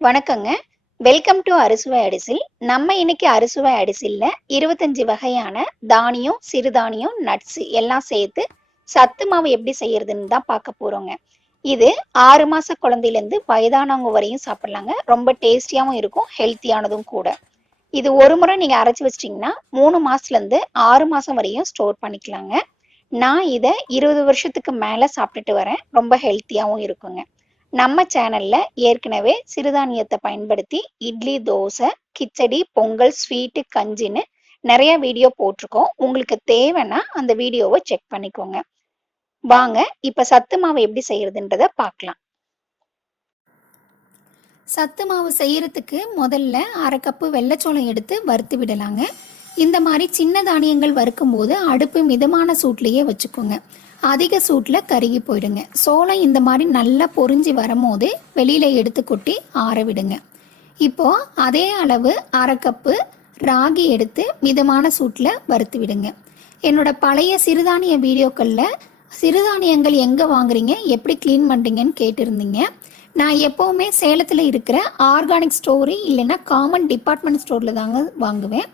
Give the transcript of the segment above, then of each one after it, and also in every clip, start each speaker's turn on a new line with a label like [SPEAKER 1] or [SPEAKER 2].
[SPEAKER 1] வணக்கங்க. Welcome to அறுசுவை அடிசில் நம்ம இன்னைக்கு அறுசுவை அடிசில்ல இருபத்தஞ்சு வகையான தானியம் சிறுதானியம் நட்ஸ் எல்லாம் சேர்த்து சத்து மாவு எப்படி செய்யறதுன்னு தான் பார்க்க போறோங்க. இது ஆறு மாச குழந்தையிலேருந்து வயதானவங்க வரையும் சாப்பிடலாங்க. ரொம்ப டேஸ்டியாகவும் இருக்கும் ஹெல்த்தியானதும் கூட. இது ஒரு முறை நீங்க அரைச்சி வச்சிட்டிங்கன்னா மூணு மாசத்துலேருந்து ஆறு மாசம் வரையும் ஸ்டோர் பண்ணிக்கலாங்க. நான் இதை இருபது வருஷத்துக்கு மேல சாப்பிட்டுட்டு வரேன். ரொம்ப ஹெல்த்தியாகவும் இருக்குங்க. நம்ம சேனல்ல ஏற்கனவே சிறுதானியத்தை பயன்படுத்தி இட்லி தோசை கிச்சடி பொங்கல் ஸ்வீட்டு கஞ்சின்னு நிறைய வீடியோ போட்டிருக்கோம். உங்களுக்கு தேவைன்னா அந்த வீடியோவை செக் பண்ணிக்கோங்க. வாங்க இப்ப சத்து மாவு எப்படி செய்யறதுன்றத பார்க்கலாம். சத்து மாவு செய்யறதுக்கு முதல்ல அரை கப்பு வெள்ளைச்சோளம் எடுத்து வறுத்து விடலாங்க. இந்த மாதிரி சின்ன தானியங்கள் வறுக்கும் போது அடுப்பு மிதமான சூட்லேயே வச்சுக்கோங்க. அதிக சூட்டில் கருகி போயிடுங்க. சோளம் இந்த மாதிரி நல்லா பொறிஞ்சி வரும்போது வெளியில் எடுத்து கொட்டி ஆற விடுங்க. இப்போது அதே அளவு அரை கப்பு ராகி எடுத்து மிதமான சூட்டில் வறுத்து விடுங்க. என்னோட பழைய சிறுதானிய வீடியோக்களில் சிறுதானியங்கள் எங்கே வாங்குறீங்க எப்படி க்ளீன் பண்ணுறீங்கன்னு கேட்டிருந்தீங்க. நான் எப்போவுமே சேலத்தில் இருக்கிற ஆர்கானிக் ஸ்டோரு இல்லைன்னா காமன் டிபார்ட்மெண்ட் ஸ்டோரில் தாங்க வாங்குவேன்.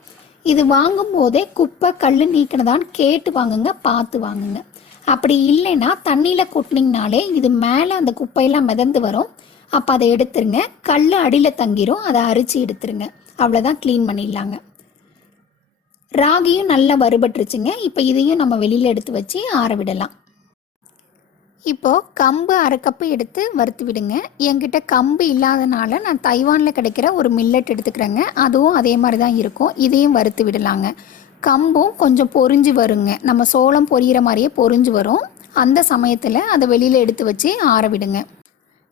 [SPEAKER 1] இது வாங்கும் போதே குப்பை கல் நீக்கினதான்னு கேட்டு வாங்குங்க பார்த்து வாங்குங்க. அப்படி இல்லைன்னா தண்ணியில் கொட்டினீங்கனாலே இது மேலே அந்த குப்பையெல்லாம் மிதந்து வரும். அப்போ அதை எடுத்துருங்க. கல் அடியில் தங்கிரும். அதை அரிச்சு எடுத்துருங்க. அவ்வளோதான் க்ளீன் பண்ணிடலாங்க. ராகியும் நல்லா வறுபட்டுருச்சுங்க. இப்போ இதையும் நம்ம வெளியில் எடுத்து வச்சு ஆற விடலாம். இப்போது கம்பு அரை கப்பு எடுத்து வறுத்து விடுங்க. என்கிட்ட கம்பு இல்லாதனால நான் தைவானில் கிடைக்கிற ஒரு மில்லட் எடுத்துக்கிறேங்க. அதுவும் அதே மாதிரி தான் இருக்கும். இதையும் வறுத்து விடலாங்க. கம்பும் கொஞ்சம் பொரிஞ்சு வருங்க. நம்ம சோளம் பொரியிற மாதிரியே பொரிஞ்சு வரும். அந்த சமயத்தில் அதை வெளியில் எடுத்து வச்சு ஆற விடுங்க.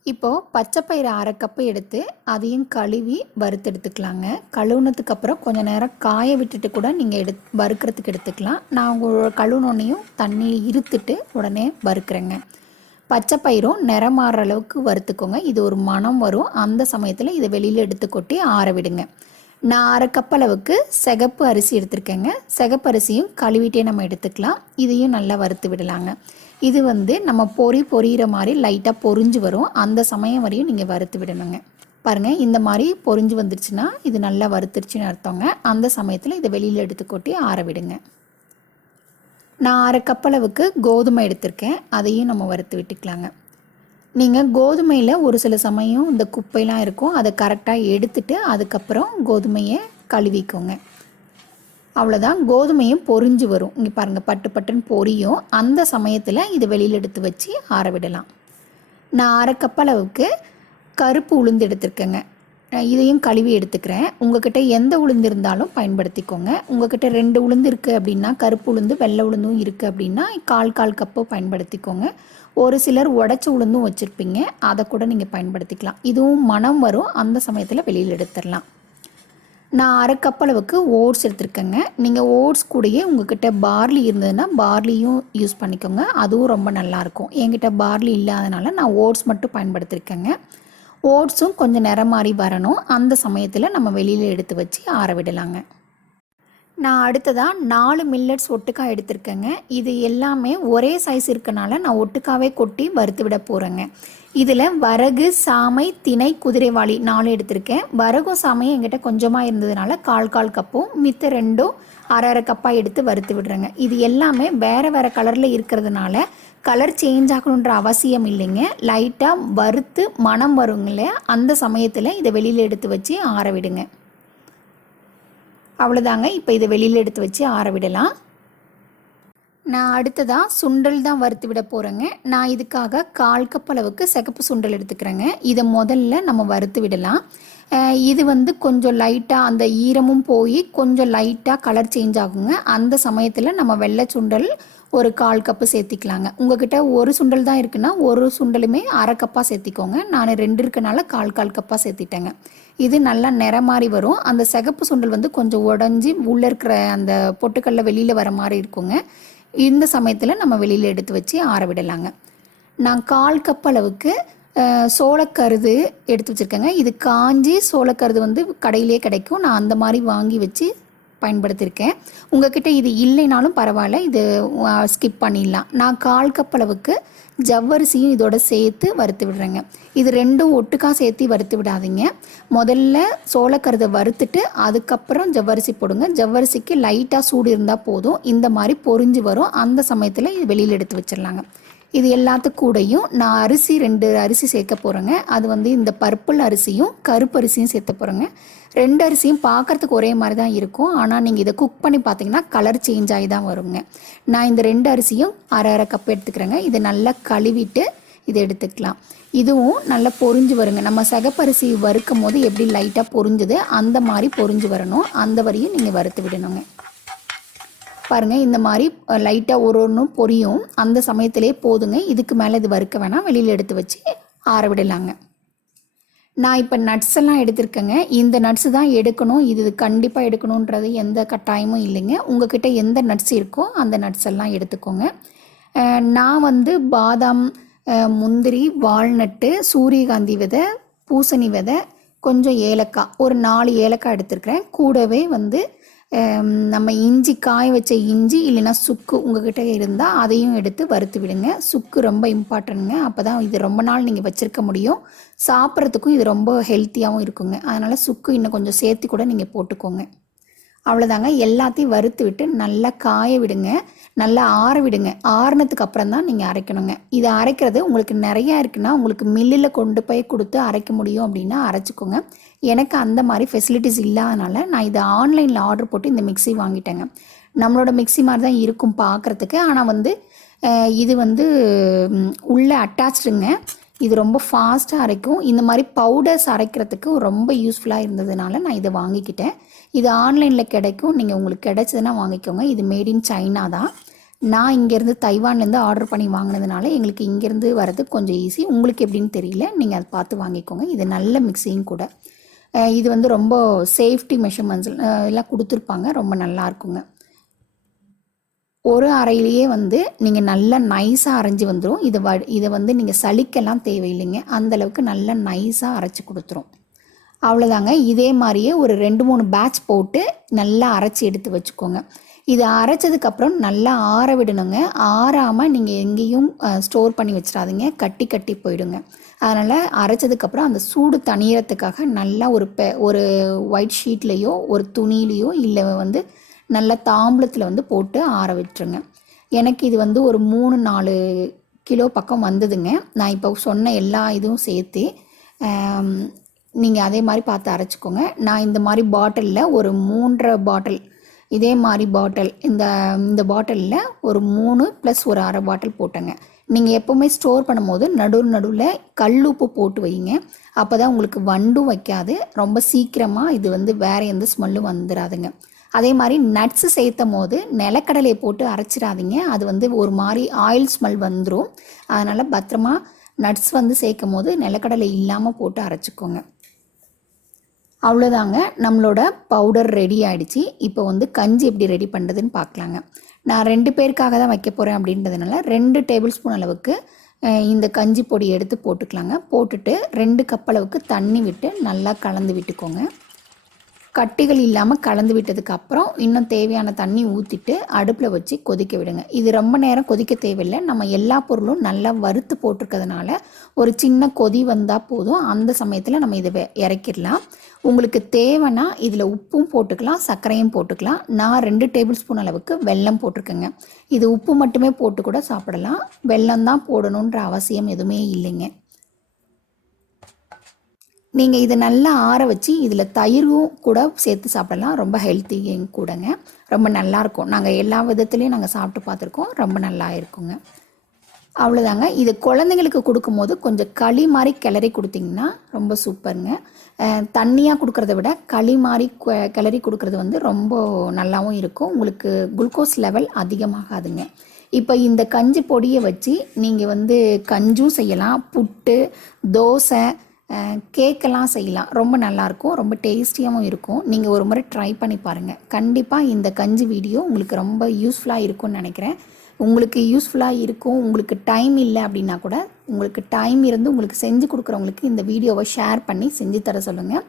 [SPEAKER 1] இப்போது பச்சைப்பயிறு அரை கப்பு எடுத்து அதையும் கழுவி வறுத்து எடுத்துக்கலாங்க. கழுவுனதுக்கு அப்புறம் கொஞ்சம் நேரம் காய விட்டுட்டு கூட நீங்கள் எடு வறுக்கிறதுக்கு எடுத்துக்கலாம். நான் உங்களோட கழுவுனோன்னையும் தண்ணி இருத்துட்டு உடனே வறுக்கிறேங்க. பச்சை பயிரும் நிறம் மாறுற அளவுக்கு வறுத்துக்கோங்க. இது ஒரு மனம் வரும். அந்த சமயத்தில் இதை வெளியில் எடுத்து கொட்டி ஆற விடுங்க. நான் அரை கப் அளவுக்கு சிகப்பு அரிசி எடுத்திருக்கேங்க. சிகப்பு அரிசியும் கழுவிட்டே நம்ம எடுத்துக்கலாம். இதையும் நல்லா வறுத்து விடலாங்க. இது வந்து நம்ம பொறி பொரியிற மாதிரி லைட்டாக பொரிஞ்சு வரும். அந்த சமயம் வரையும் நீங்கள் வறுத்து விடணுங்க. பாருங்கள் இந்த மாதிரி பொரிஞ்சு வந்துருச்சுன்னா இது நல்லா வறுத்துருச்சுன்னு அர்த்தங்க. அந்த சமயத்தில் இதை வெளியில் எடுத்து கொட்டி ஆற விடுங்க. நான் அரை கப் அளவுக்கு கோதுமை எடுத்திருக்கேன். அதையும் நம்ம வறுத்து விட்டுக்கலாங்க. நீங்கள் கோதுமையில் ஒரு சில சமயம் இந்த குப்பைலாம் இருக்கும் அதை கரெக்டாக எடுத்துட்டு அதுக்கப்புறம் கோதுமையை கழுவிக்கோங்க. அவ்வளோதான் கோதுமையும் பொரிஞ்சு வரும். இங்கே பாருங்கள் பட்டு பட்டுன்னு பொரியும். அந்த சமயத்தில் இது வெளியில் எடுத்து வச்சு ஆற விடலாம். நான் அரை கப் அளவுக்கு கருப்பு உளுந்து எடுத்திருக்கேங்க. இதையும் கழுவி எடுத்துக்கிறேன். உங்ககிட்ட எந்த உளுந்து இருந்தாலும் பயன்படுத்திக்கோங்க. உங்ககிட்ட ரெண்டு உளுந்து இருக்குது அப்படின்னா கருப்பு உளுந்து வெள்ளை உளுந்தும் இருக்குது அப்படின்னா கால் கால் கப்பு பயன்படுத்திக்கோங்க. ஒரு சிலர் உடச்ச உளுந்தும் வச்சுருப்பீங்க. அதை கூட நீங்கள் பயன்படுத்திக்கலாம். இதுவும் மனம் வரும். அந்த சமயத்தில் வெளியில் எடுத்துடலாம். நான் அரை கப் அளவுக்கு ஓட்ஸ் எடுத்துருக்கேங்க. நீங்கள் ஓட்ஸ் கூடயே உங்ககிட்ட பார்லி இருந்ததுன்னா பார்லியும் யூஸ் பண்ணிக்கோங்க. அதுவும் ரொம்ப நல்லாயிருக்கும் என்கிட்ட பார்லி இல்லாதனால நான் ஓட்ஸ் மட்டும் பயன்படுத்தியிருக்கேங்க ஓட்ஸும் கொஞ்சம் நிறம் மாறி வரணும். அந்த சமயத்தில் நம்ம வெளியில் எடுத்து வச்சு ஆற விடலாங்க. நான் அடுத்ததாக நாலு மில்லட்ஸ் ஒட்டுக்காய் எடுத்திருக்கேங்க. இது எல்லாமே ஒரே சைஸ் இருக்கனால நான் ஒட்டுக்காவே கொட்டி வறுத்து விட போகிறேங்க இதில் வரகு சாமை திணை குதிரைவாளி நாலு எடுத்திருக்கேன். வரகும் சாமையும் எங்கிட்ட கொஞ்சமாக இருந்ததுனால கால் கால் கப்பும் மித்த ரெண்டும் அரை அரை கப்பாக எடுத்து வறுத்து விடுறேங்க. இது எல்லாமே வேறு வேறு கலரில் இருக்கிறதுனால கலர் சேஞ்ச் ஆகணுன்ற அவசியம் இல்லைங்க. லைட்டாக வறுத்து மனம் வருங்க அந்த சமயத்தில் இதை வெளியில் எடுத்து வச்சு ஆற விடுங்க. அவ்வளோதாங்க இப்போ இதை வெளியில் எடுத்து வச்சு ஆற விடலாம். நான் அடுத்ததாக சுண்டல் தான் வறுத்து விட போகிறேங்க நான் இதுக்காக கால் கப் அளவுக்கு சிகப்பு சுண்டல் எடுத்துக்கிறேங்க. இதை முதல்ல நம்ம வறுத்து விடலாம். இது வந்து கொஞ்சம் லைட்டாக அந்த ஈரமும் போய் கொஞ்சம் லைட்டாக கலர் சேஞ்ச் ஆகுங்க. அந்த சமயத்தில் நம்ம வெள்ளை சுண்டல் ஒரு கால் கப்பு சேர்த்திக்கலாங்க. உங்ககிட்ட ஒரு சுண்டல் தான் இருக்குன்னா ஒரு சுண்டலுமே அரை கப்பாக சேர்த்திக்கோங்க. நான் ரெண்டு இருக்கனால கால் கால் கப்பாக சேர்த்திட்டேங்க. இது நல்லா நிறம் மாதிரி வரும். அந்த சிகப்பு சுண்டல் வந்து கொஞ்சம் உடஞ்சி உள்ளே இருக்கிற அந்த பொட்டுக்கல்ல வெளியில் வர மாதிரி இருக்குங்க. இந்த சமயத்தில் நம்ம வெளியில் எடுத்து வச்சு ஆற விடலாங்க. நான் கால் கப் அளவுக்கு சோளக்கருது எடுத்து வச்சுருக்கேங்க. இது காஞ்சி சோளக்கருது வந்து கடையிலே கிடைக்கும். நான் அந்த மாதிரி வாங்கி வச்சு பயன்படுத்தியிருக்கேன். உங்ககிட்ட இது இல்லைனாலும் பரவாயில்ல. இது ஸ்கிப் பண்ணிடலாம். நான் கால் கப் அளவுக்கு ஜவ்வரிசியும் இதோட சேர்த்து வறுத்து விடுறேங்க. இது ரெண்டும் ஒட்டுக்கா சேர்த்து வறுத்து விடாதீங்க. முதல்ல சோளக்கருதை வறுத்துட்டு அதுக்கப்புறம் ஜவ்வரிசி போடுங்க. ஜவ்வரிசிக்கு லைட்டாக சூடு இருந்தால் போதும். இந்த மாதிரி பொரிஞ்சு வரும். அந்த சமயத்தில் இது வெளியில் எடுத்து வச்சிடலாங்க. இது எல்லாத்துக்கும் கூடையும் நான் அரிசி ரெண்டு அரிசி சேர்க்க போகிறேங்க அது வந்து இந்த பர்பிள் அரிசியும் கருப்பு அரிசியும் சேர்த்த போகிறேங்க ரெண்டு அரிசியும் பார்க்குறதுக்கு ஒரே மாதிரி தான் இருக்கும். ஆனால் நீங்கள் இதை குக் பண்ணி பார்த்தீங்கன்னா கலர் சேஞ்ச் ஆகி தான் வருங்க. நான் இந்த ரெண்டு அரிசியும் அரை அரை கப் எடுத்துக்கிறேங்க. இதை நல்லா கழுவிட்டு இதை எடுத்துக்கலாம். இதுவும் நல்லா பொரிஞ்சு வருங்க. நம்ம சகப்பரிசி வறுக்கும் போது எப்படி லைட்டாக பொரிஞ்சுது அந்த மாதிரி பொரிஞ்சு வரணும். அந்த வரையும் நீங்கள் வறுத்து விடணுங்க. பாருங்கள் இந்த மாதிரி லைட்டாக ஒரு ஒன்றும் பொரியும். அந்த சமயத்திலே போதுங்க. இதுக்கு மேலே இது வறுக்க வேணாம். வெளியில் எடுத்து வச்சு ஆற விடலாங்க. நான் இப்போ நட்ஸ் எல்லாம் எடுத்திருக்கேங்க. இந்த நட்ஸு தான் எடுக்கணும். இது கண்டிப்பாக எடுக்கணுன்றது எந்த கட்டாயமும் இல்லைங்க. உங்ககிட்ட எந்த நட்ஸ் இருக்கோ அந்த நட்ஸ் எல்லாம் எடுத்துக்கோங்க. நான் வந்து பாதாம் முந்திரி வால்நட்டு சூரியகாந்தி விதை பூசணி விதை கொஞ்சம் ஏலக்காய் ஒரு நாலு ஏலக்காய் எடுத்திருக்கிறேன். கூடவே வந்து நம்ம இஞ்சி காய வச்ச இஞ்சி இல்லைன்னா சுக்கு உங்ககிட்ட இருந்தால் அதையும் எடுத்து வறுத்து விடுங்க. சுக்கு ரொம்ப இம்பார்ட்டனுங்க அப்போ தான் இது ரொம்ப நாள் நீங்கள் வச்சுருக்க முடியும். சாப்பிட்றதுக்கும் இது ரொம்ப ஹெல்த்தியாகவும் இருக்குங்க. அதனால் சுக்கு இன்னும் கொஞ்சம் சேர்த்து கூட நீங்கள் போட்டுக்கோங்க. அவ்வளோதாங்க எல்லாத்தையும் வறுத்து விட்டு நல்லா காய விடுங்க. நல்லா ஆற விடுங்க. ஆறுனதுக்கு அப்புறம் தான் நீங்கள் அரைக்கணுங்க. இதை அரைக்கிறது உங்களுக்கு நிறையா இருக்குன்னா உங்களுக்கு மில்லில் கொண்டு போய் கொடுத்து அரைக்க முடியும் அப்படின்னா அரைச்சிக்கோங்க. எனக்கு அந்த மாதிரி ஃபெசிலிட்டிஸ் இல்லாதனால நான் இதை ஆன்லைனில் ஆர்டர் போட்டு இந்த மிக்ஸி வாங்கிட்டேங்க. நம்மளோட மிக்ஸி மாதிரி தான் இருக்கும் பார்க்குறதுக்கு. ஆனால் வந்து இது வந்து உள்ளே உள்ள அட்டாச்சுடுங்க இது ரொம்ப ஃபாஸ்ட்டாக அரைக்கும். இந்த மாதிரி பவுடர்ஸ் அரைக்கிறதுக்கு ரொம்ப யூஸ்ஃபுல்லாக இருந்ததுனால நான் இதை வாங்கிக்கிட்டேன். இது ஆன்லைனில் கிடைக்கும். நீங்கள் உங்களுக்கு கிடைச்சதுன்னா வாங்கிக்கோங்க. இது மேட் இன் சைனா தான். நான் இங்கேருந்து தைவான்லேருந்து ஆர்டர் பண்ணி வாங்கினதுனால எங்களுக்கு இங்கேருந்து வர்றது கொஞ்சம் ஈஸி உங்களுக்கு எப்படின்னு தெரியல. நீங்கள் அதை பார்த்து வாங்கிக்கோங்க. இது நல்ல மிக்ஸியும் கூட. இது வந்து ரொம்ப சேஃப்டி மெஷர்மெண்ட்ஸ் எல்லாம் கொடுத்துருப்பாங்க. ரொம்ப நல்லா இருக்குங்க. ஒரு அறையிலேயே வந்து நீங்கள் நல்லா நைஸாக அரைஞ்சி வந்துடும் இதை வ இதை வந்து நீங்கள் சலிக்கெல்லாம் தேவையில்லைங்க. அந்தளவுக்கு நல்லா நைஸாக அரைச்சி கொடுத்துரும். அவ்வளோதாங்க இதே மாதிரியே ஒரு ரெண்டு மூணு பேட்ச் போட்டு நல்லா அரைச்சி எடுத்து வச்சுக்கோங்க. இதை அரைச்சதுக்கப்புறம் நல்லா ஆற விடணுங்க. ஆறாமல் நீங்கள் எங்கேயும் ஸ்டோர் பண்ணி வச்சிடாதீங்க. கட்டி கட்டி போயிடுங்க. அதனால் அரைச்சதுக்கப்புறம் அந்த சூடு தணியறதுக்காக நல்லா ஒரு பெ ஒரு ஒயிட் ஷீட்லேயோ ஒரு துணியிலையோ இல்லை வந்து நல்ல தாம்பளத்தில் வந்து போட்டு ஆற விட்டுருங்க. எனக்கு இது வந்து ஒரு மூணு நாலு கிலோ பக்கம் வந்ததுங்க. நான் இப்போ சொன்ன எல்லா இதுவும் சேர்த்து நீங்கள் அதே மாதிரி பார்த்து அரைச்சிக்கோங்க. நான் இந்த மாதிரி பாட்டிலில் ஒரு மூன்றரை பாட்டில் இதே மாதிரி பாட்டில் இந்த இந்த பாட்டிலில் ஒரு மூணு ப்ளஸ் ஒரு அரை பாட்டில் போட்டேங்க. நீங்கள் எப்போவுமே ஸ்டோர் பண்ணும்போது நடு நடுவில் கல் உப்பு போட்டு வைங்க. அப்போ தான் உங்களுக்கு வண்டும் வைக்காது. ரொம்ப சீக்கிரமாக இது வந்து வேறு எந்த ஸ்மெல்லும் வந்துடாதுங்க அதே மாதிரி நட்ஸு சேர்த்தும் போது நிலக்கடலையை போட்டு அரைச்சிடாதீங்க. அது வந்து ஒரு மாதிரி ஆயில் ஸ்மெல் வந்துடும் அதனால் பத்திரமா நட்ஸ் வந்து சேர்க்கும் போது நிலக்கடலை இல்லாமல் போட்டு அரைச்சிக்கோங்க. அவ்வளோதாங்க நம்மளோட பவுடர் ரெடி ஆகிடுச்சு இப்போ வந்து கஞ்சி எப்படி ரெடி பண்ணுறதுன்னு பார்க்கலாங்க. நான் ரெண்டு பேருக்காக தான் வைக்க போகிறேன் அப்படின்றதுனால ரெண்டு டேபிள் ஸ்பூன் அளவுக்கு இந்த கஞ்சி பொடி எடுத்து போட்டுக்கலாங்க. போட்டுட்டு ரெண்டு கப் அளவுக்கு தண்ணி விட்டு நல்லா கலந்து விட்டுக்கோங்க. கட்டிகள் இல்லாமல் கலந்து விட்டதுக்கு அப்புறம் இன்னும் தேவையான தண்ணி ஊற்றிட்டு அடுப்பில் வச்சு கொதிக்க விடுங்க. இது ரொம்ப நேரம் கொதிக்க தேவையில்லை. நம்ம எல்லா பொருளும் நல்லா வறுத்து போட்டிருக்கிறதுனால ஒரு சின்ன கொதி வந்தால் போதும். அந்த சமயத்தில் நம்ம இதை இறக்கிடலாம். உங்களுக்கு தேவைன்னா இதில் உப்பும் போட்டுக்கலாம் சர்க்கரையும் போட்டுக்கலாம். நான் ரெண்டு டேபிள் ஸ்பூன் அளவுக்கு வெல்லம் போட்டிருக்கேங்க. இது உப்பு மட்டுமே போட்டு கூட சாப்பிடலாம். வெல்லம் தான் போடணுன்ற அவசியம் எதுவுமே இல்லைங்க. நீங்கள் இதை நல்லா ஆற வச்சு இதில் தயிரும் கூட சேர்த்து சாப்பிடலாம். ரொம்ப ஹெல்த்தியும் கூடங்க. ரொம்ப நல்லாயிருக்கும் நாங்கள் எல்லா விதத்துலேயும் நாங்கள் சாப்பிட்டு பார்த்துருக்கோம். ரொம்ப நல்லா இருக்குங்க. அவ்வளோதாங்க இது குழந்தைங்களுக்கு கொடுக்கும்போது கொஞ்சம் களி மாதிரி கிளறி கொடுத்தீங்கன்னா ரொம்ப சூப்பருங்க. தண்ணியாக கொடுக்குறத விட களி மாதிரி கிளறி கொடுக்குறது வந்து ரொம்ப நல்லாவும் இருக்கும். உங்களுக்கு குளுக்கோஸ் லெவல் அதிகமாகாதுங்க. இப்போ இந்த கஞ்சி பொடியை வச்சு நீங்கள் வந்து கஞ்சும் செய்யலாம். புட்டு தோசை கேக்கெல்லாம் செய்யலாம். ரொம்ப நல்லாயிருக்கும் ரொம்ப டேஸ்டியாகவும் இருக்கும். நீங்கள் ஒரு முறை ட்ரை பண்ணி பாருங்கள் கண்டிப்பாக இந்த கஞ்சி வீடியோ உங்களுக்கு ரொம்ப யூஸ்ஃபுல்லாக இருக்கும்னு நினைக்கிறேன். உங்களுக்கு யூஸ்ஃபுல்லாக இருக்கும். உங்களுக்கு டைம் இல்லை அப்படின்னா கூட உங்களுக்கு டைம் இருந்து உங்களுக்கு செஞ்சு கொடுக்குறவங்களுக்கு இந்த வீடியோவை ஷேர் பண்ணி செஞ்சு தர சொல்லுங்கள்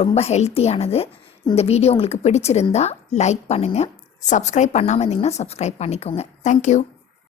[SPEAKER 1] ரொம்ப ஹெல்த்தியானது. இந்த வீடியோ உங்களுக்கு பிடிச்சிருந்தா லைக் பண்ணுங்கள் சப்ஸ்கிரைப் பண்ணாமல் இருந்தீங்கன்னா சப்ஸ்கிரைப் பண்ணிக்கோங்க. தேங்க்யூ.